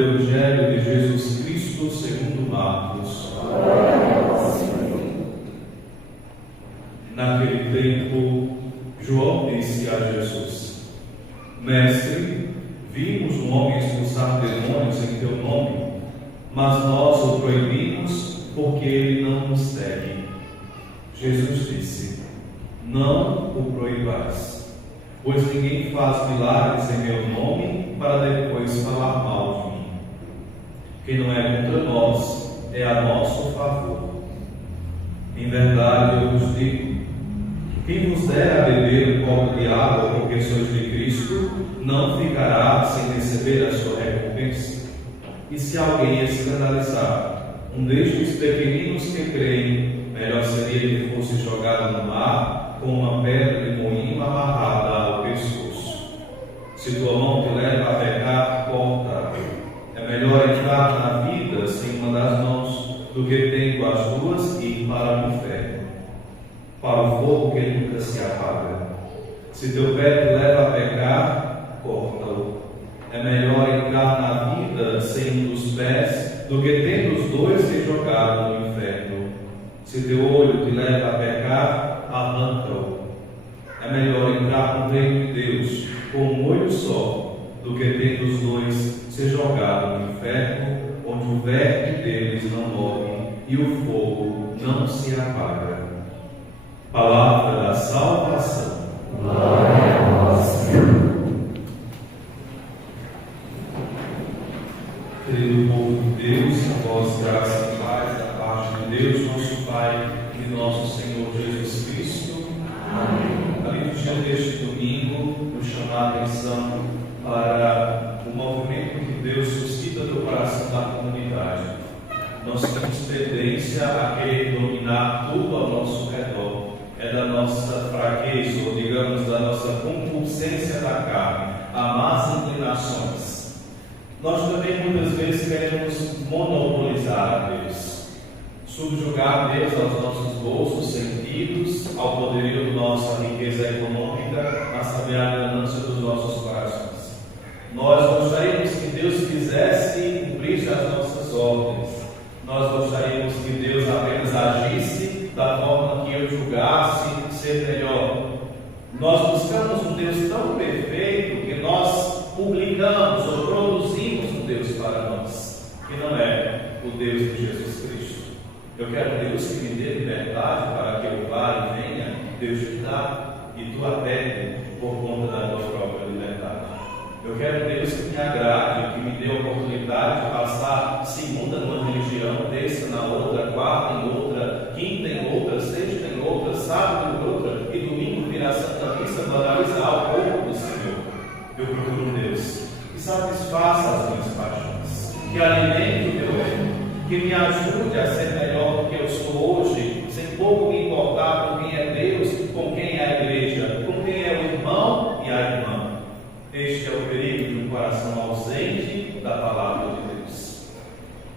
Evangelho de Jesus Cristo segundo Marcos. Naquele tempo, João disse a Jesus: Mestre, vimos um homem expulsar demônios em teu nome, mas nós o proibimos porque ele não nos segue. Jesus disse: Não o proibais, pois ninguém faz milagres em meu nome para depois falar mal de mim. Quem não é contra nós é a nosso favor. Em verdade eu vos digo: quem vos der a beber um copo de água porque sois de Cristo, não ficará sem receber a sua recompensa. E se alguém escandalizar um destes pequeninos que creem, melhor seria que fosse jogado no mar com uma pedra de moinho amarrada ao pescoço. Se tua mão te leva a pecar, corta. É melhor entrar na vida sem uma das mãos do que tendo as duas ir para o inferno, para o fogo que nunca se apaga. Se teu pé te leva a pecar, corta-o. É melhor entrar na vida sem um dos pés do que tendo os dois se jogado no inferno. Se teu olho te leva a pecar, arranca-o. É melhor entrar no reino de Deus com um olho só do que tendo os dois se jogado no inferno, onde o verme deles não morre e o fogo não se apaga. Palavra da salvação. Glória a vós, Senhor. Querido povo de Deus, a vós graça e paz da parte de Deus, nosso Pai e nosso Senhor Jesus Cristo. Amém. A liturgia deste domingo nos chama a atenção para o movimento que Deus suscita no coração da comunidade. Nós temos tendência a querer dominar tudo ao nosso redor. É da nossa fraqueza, ou digamos, da nossa concupiscência da carne, a más inclinações. Nós também muitas vezes queremos monopolizar a Deus, subjugar Deus aos nossos bolsos, sentidos, ao poderio da nossa riqueza econômica, mas também à ganância dos nossos corações. Nós gostaríamos que Deus fizesse e cumprisse as nossas ordens. Nós gostaríamos que Deus apenas agisse da forma que eu julgasse ser melhor. Nós buscamos um Deus tão perfeito que nós publicamos ou produzimos um Deus para nós, que não é o Deus de Jesus Cristo. Eu quero Deus que me dê liberdade para que eu vá e venha. Deus te dá e tu a perde por conta da tua própria liberdade. Eu quero Deus que me agrade, que me dê a oportunidade de passar segunda numa religião, terça na outra, quarta em outra, quinta em outra, sexta em outra, sábado em outra, e domingo vir à Santa Missa para analisar o corpo do Senhor. Eu procuro um Deus que satisfaça as minhas paixões, que alimente o meu ego, que me ajude a ser melhor do que eu sou hoje, sem pouco me importar com quem é Deus, com quem é a igreja, com quem é o irmão e a irmã. Este é o perigo de um coração ausente da palavra de Deus.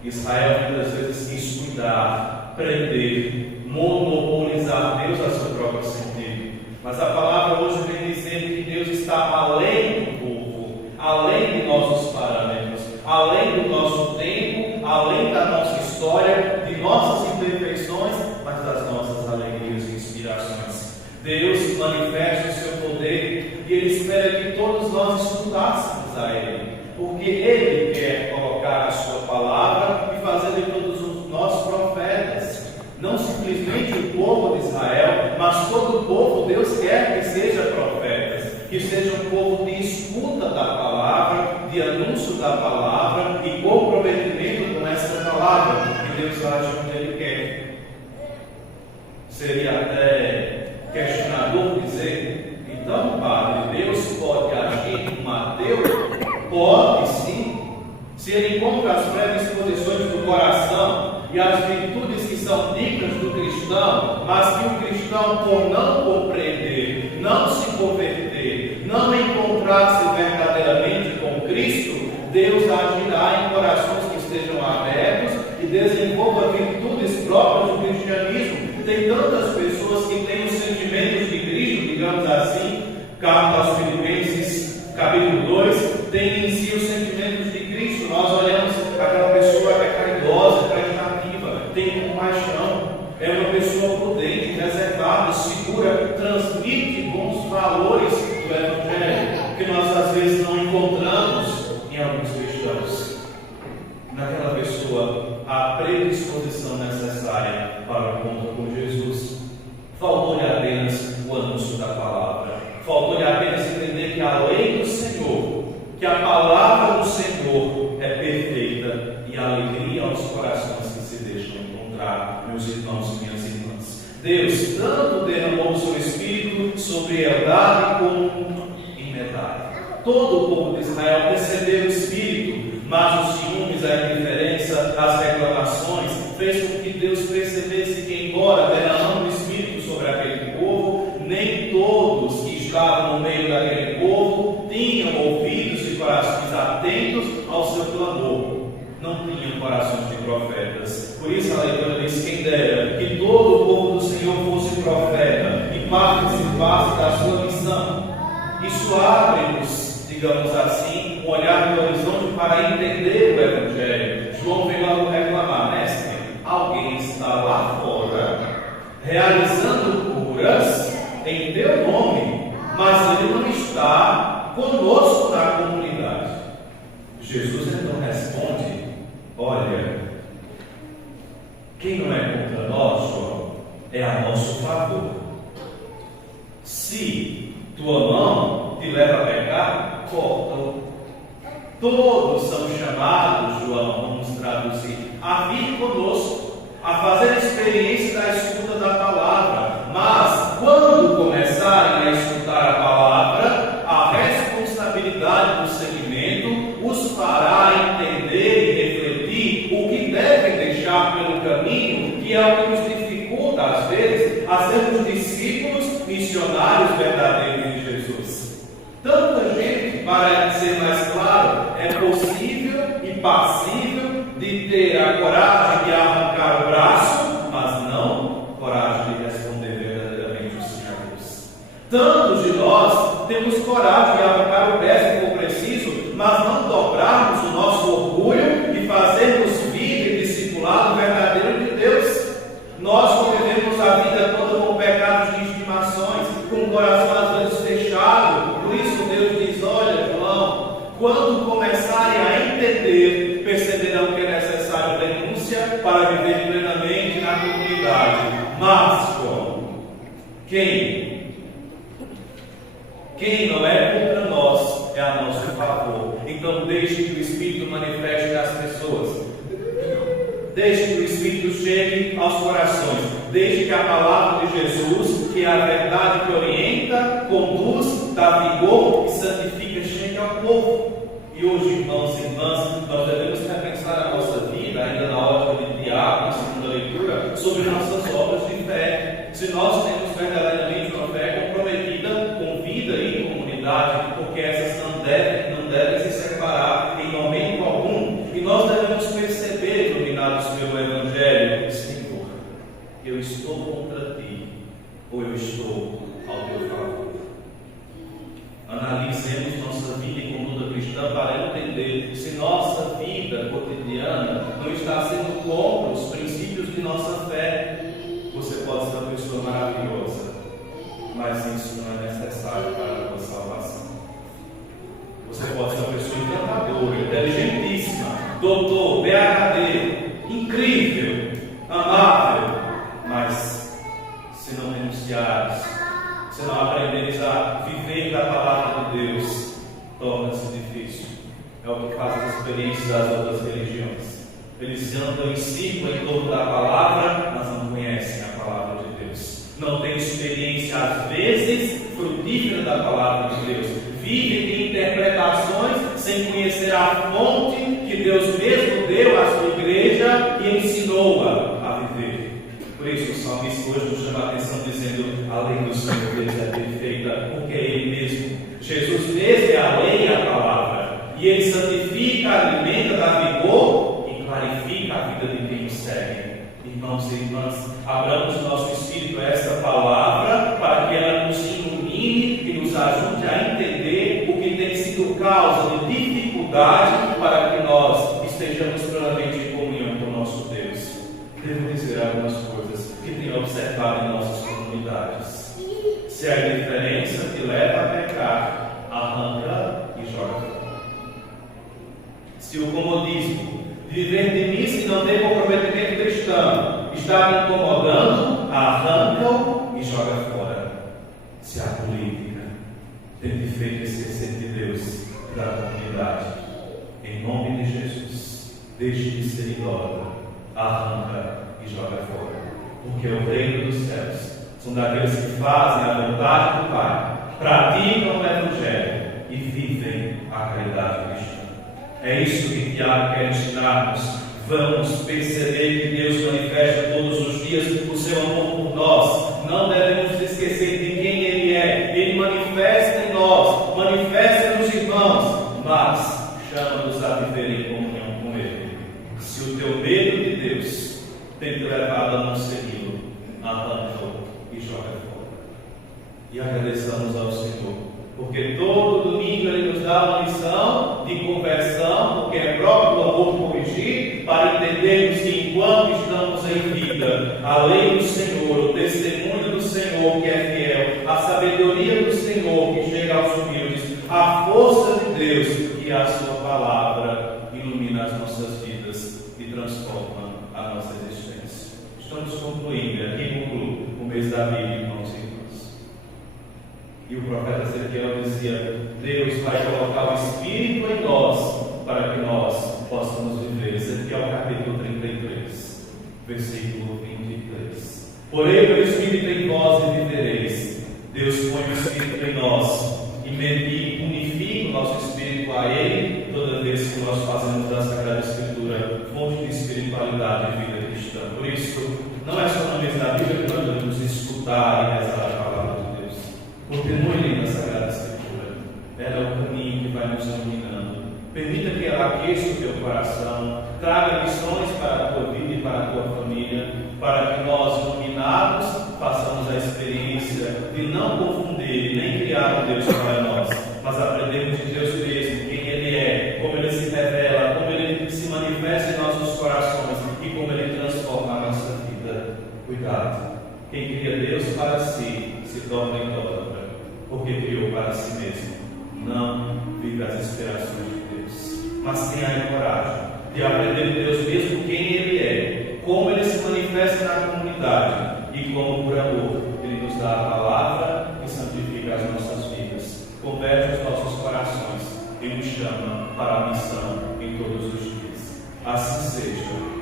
Israel muitas vezes quis cuidar, prender, monopolizar Deus a seu próprio sentido. Mas a palavra hoje vem dizendo que Deus está além do povo, além de nossos parâmetros, além do nosso tempo, além da nossa história, de nossas imperfeições, mas das nossas alegrias e inspirações. Deus manifesta o seu poder e Ele espera que todos nós escutássemos a Ele, porque Ele quer colocar a sua palavra e fazer de todos os nossos profetas. Não simplesmente o povo de Israel, mas todo o povo. Deus quer que seja profetas, que seja um povo de escuta da palavra, de anúncio da palavra e comprometimento com essa palavra, que Deus age onde Ele quer. Seria até questionador dizer: então, Padre, Deus pode agir como ateu? Pode sim, se Ele encontra as predisposições do coração e as virtudes que são dignas do cristão, mas que o cristão, por não compreender, não se converter, não encontrar-se verdadeiramente com Cristo, Deus agirá em corações que estejam abertos e desenvolva virtudes próprias do cristianismo. Tem tantas pessoas que têm os sentimentos de Cristo, digamos assim. Carta aos Filipenses, capítulo 2, tem em si os sentimentos de Cristo. Nós olhamos pessoa a predisposição necessária para o encontro com Jesus. Faltou-lhe apenas o anúncio da palavra. Faltou-lhe apenas entender que a lei do Senhor, que a palavra do Senhor é perfeita e alegria aos corações que se deixam encontrar, meus irmãos e minhas irmãs. Deus tanto derramou o seu Espírito sobre Eldad como em Medad. Todo o povo de Israel recebeu o Espírito, mas os ciúmes, a indiferença, as reclamações, fez com que Deus percebesse que, embora derramando o Espírito sobre aquele povo, nem todos que estavam no meio daquele povo tinham ouvidos e corações atentos ao seu clamor. Não tinham corações de profetas. Por isso a leitura diz: quem dera que todo o povo do Senhor fosse profeta e participasse da sua missão. Isso abre-nos, digamos assim, um olhar no horizonte para entender o Evangelho. João veio a reclamar: mestre, alguém está lá fora realizando curas em teu nome, mas ele não está conosco na comunidade. Jesus então responde: olha, quem não é contra nós, João, é a nosso favor. Se tua mão te leva a pecar, corta-o. Todos são chamados, João, vamos traduzir, a vir conosco, a fazer experiência da escuta da palavra. Mas quando começarem a escutar a palavra, a responsabilidade do seguimento os fará entender e refletir o que devem deixar pelo caminho, que é o que nos dificulta às vezes a sermos discípulos missionários verdadeiros de Jesus. Tanta gente, para ser mais claro, é possível e passível de ter a coragem de arrancar o braço, mas não coragem de responder verdadeiramente o sim a Deus. Tantos de nós temos coragem de arrancar o pé se for preciso, mas não dobrarmos o nosso orgulho e fazermos vida e discipulado verdadeiro de Deus. Nós convivemos a vida toda com pecados de estimações, com o coração às vezes fechado. Por isso Deus diz: olha, João, quando começarem a entender, perceberão que é necessário renúncia para viver plenamente na comunidade. Mas, João, quem não é contra nós é a nosso favor. Então deixe que o Espírito manifeste às pessoas. Deixe que o Espírito chegue aos corações. Deixe que a palavra de Jesus, que é a verdade que orienta, conduz, dá vigor e santifica, chegue ao povo. E hoje, irmãos e irmãs, nós devemos repensar a nossa vida, ainda na ótica de Tiago, na segunda leitura, sobre nossas obras de fé. Se nós temos verdadeiramente uma fé comprometida com vida e comunidade, porque essas não devem se separar em momento algum. E nós devemos perceber, iluminados pelo Evangelho: Senhor, eu estou contra ti, ou eu estou ao teu favor. Analisemos nossa vida e conduta cristã para entender se nossa vida cotidiana não está sendo contra os princípios de nossa fé. Você pode ser uma pessoa maravilhosa, mas isso não é necessário para a tua salvação. Você pode ser uma pessoa encantadora, inteligentíssima, doutor, PhD, incrível, amável, mas se não renunciares, se não aprenderes a viver da palavra de Deus, torna-se difícil. É o que faz as experiências das outras religiões. Eles andam em círculo em torno da palavra, mas não conhecem a palavra de Deus. Não têm experiência, às vezes, frutífera da palavra de Deus. Vivem de interpretações sem conhecer a fonte que Deus mesmo deu à sua igreja e ensinou-a a viver. Por isso o salmista hoje nos chama a atenção dizendo: a lei do Senhor Deus é perfeita, porque é Ele mesmo. Jesus mesmo é a lei e a palavra, e Ele santifica, alimenta, dá vigor e clarifica a vida de quem o segue. Irmãos e irmãs, abramos o nosso espírito a esta palavra para que ela nos ilumine e nos ajude a entender o que tem sido causa de dificuldade para que nós estejamos plenamente em comunhão com o nosso Deus. Devo dizer algumas coisas que tenho observado em nossas comunidades. Se a indiferença te leva a pecar, arranca e joga fora. Se o comodismo, viver de missa que não têm comprometimento cristão está me incomodando, arranca-o e joga fora. Se a política tem te feito esquecer de Deus e da comunidade, em nome de Jesus, deixe de ser idólatra, arranca e joga fora. Porque o reino dos céus são daqueles que fazem a vontade do Pai, praticam o Evangelho e vivem a caridade cristã. É isso que Tiago quer ensinar-nos. Vamos perceber que Deus manifesta todos os dias o seu amor por nós. Não devemos esquecer de quem Ele é. Ele manifesta em nós, manifesta nos irmãos, mas chama-nos a viver em comunhão com Ele. Se o teu medo de Deus tem te levado a não segui-lo, arranca-o e joga fora. E agradeçamos ao Senhor, porque todo domingo Ele nos dá uma lição de conversão, porque é próprio do amor corrigir, para entendermos que enquanto estamos em vida, a lei do Senhor, o testemunho do Senhor que é fiel, a sabedoria do Senhor que chega aos humildes, a força de Deus que é a sua palavra ilumina as nossas vidas e transforma a nossa existência. Estamos concluindo, aqui concluo o mês da Bíblia, irmãos e irmãs. E o profeta Ezequiel dizia: Deus vai colocar o Espírito em nós para que nós possamos viver. Ezequiel capítulo 33, versículo 23. Porém, o Espírito em vós e vivereis. Deus põe o Espírito em nós e unifica o nosso Espírito a Ele toda vez que nós fazemos da Sagrada Escritura fonte de espiritualidade e vida cristã. Por isso, não é só no mês da Bíblia que nós devemos escutar e rezar a palavra de Deus. Continue na Sagrada Escritura. Ela é o caminho que vai nos iluminando. Permita que ela aqueça o teu coração, traga lições para a tua vida e para a tua família, para que nós, iluminados, façamos a experiência de não confundir nem criar um Deus para nós, mas aprendemos de Deus mesmo, quem Ele é, como Ele se revela, como Ele se manifesta em nossos corações e como Ele transforma a nossa vida. Cuidado! Quem cria Deus para si se torna idólatra, porque criou para si mesmo. Não vive as inspirações de Deus, mas tenha a coragem de aprender de Deus mesmo quem Ele é, como Ele se manifesta na comunidade e como por amor Ele nos dá a palavra e santifica as nossas vidas, converte os nossos corações e nos chama para a missão em todos os dias. Assim seja.